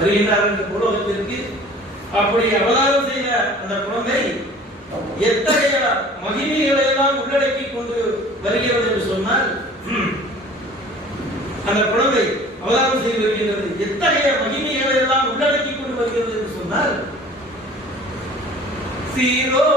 வருகின்றார் என்ற பூலோகத்திற்கு. அப்படி அவதாரம் செய்த அந்த குழந்தை எத்தகைய மகிமைகளை எல்லாம் உள்ளடக்கி கொண்டு வருகிறது என்று சொன்னால், அந்த குழந்தை அவதாரம் செய்து வருகின்றது எத்தகைய மகிமைகளை எல்லாம் உள்ளடக்கி கொண்டு வருகிறது என்று சொன்னால், சீரோ